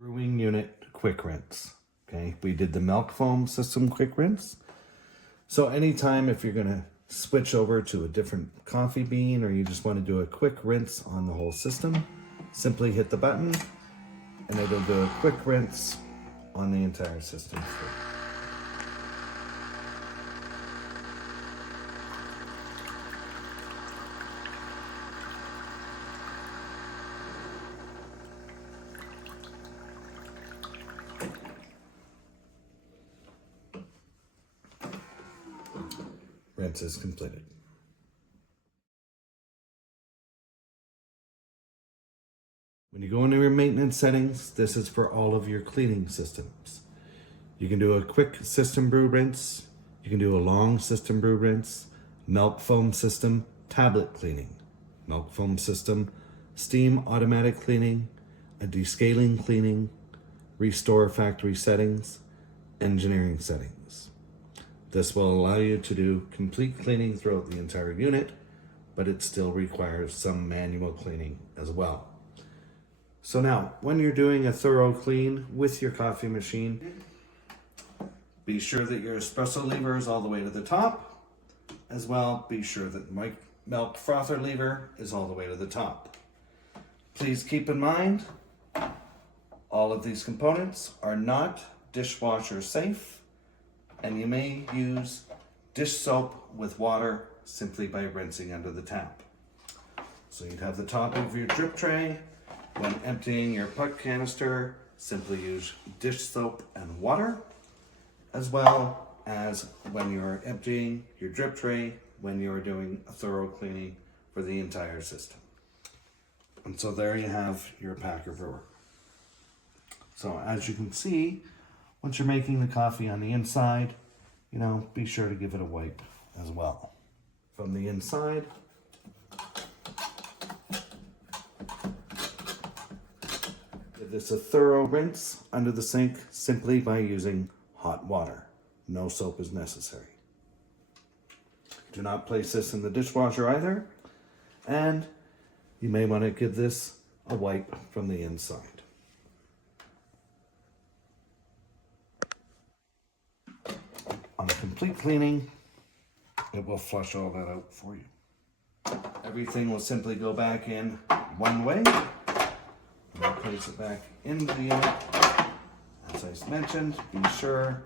Brewing unit quick rinse. Okay, we did the milk foam system quick rinse. So anytime if you're gonna switch over to a different coffee bean or you just want to do a quick rinse on the whole system, simply hit the button and it'll do a quick rinse on the entire system. Rinse is completed. When you go into your maintenance settings, this is for all of your cleaning systems. You can do a quick system brew rinse. You can do a long system brew rinse, milk foam system, tablet cleaning, milk foam system, steam automatic cleaning, a descaling cleaning, restore factory settings, engineering settings. This will allow you to do complete cleaning throughout the entire unit, but it still requires some manual cleaning as well. So now, when you're doing a thorough clean with your coffee machine, be sure that your espresso lever is all the way to the top. As well, be sure that the milk frother lever is all the way to the top. Please keep in mind, all of these components are not dishwasher safe, and you may use dish soap with water simply by rinsing under the tap. So you'd have the top of your drip tray. When emptying your puck canister, simply use dish soap and water, as well as when you're emptying your drip tray when you're doing a thorough cleaning for the entire system. And so there you have your packer brewer. So as you can see, once you're making the coffee on the inside, be sure to give it a wipe as well. From the inside, give this a thorough rinse under the sink simply by using hot water. No soap is necessary. Do not place this in the dishwasher either, and you may want to give this a wipe from the inside. On a complete cleaning, it will flush all that out for you. Everything will simply go back in one way. I'll place it back into the unit. As I mentioned, be sure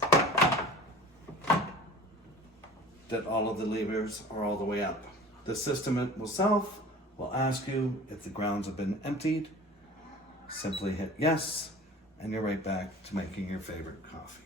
that all of the levers are all the way up. The system itself will ask you if the grounds have been emptied. Simply hit yes, and you're right back to making your favorite coffee.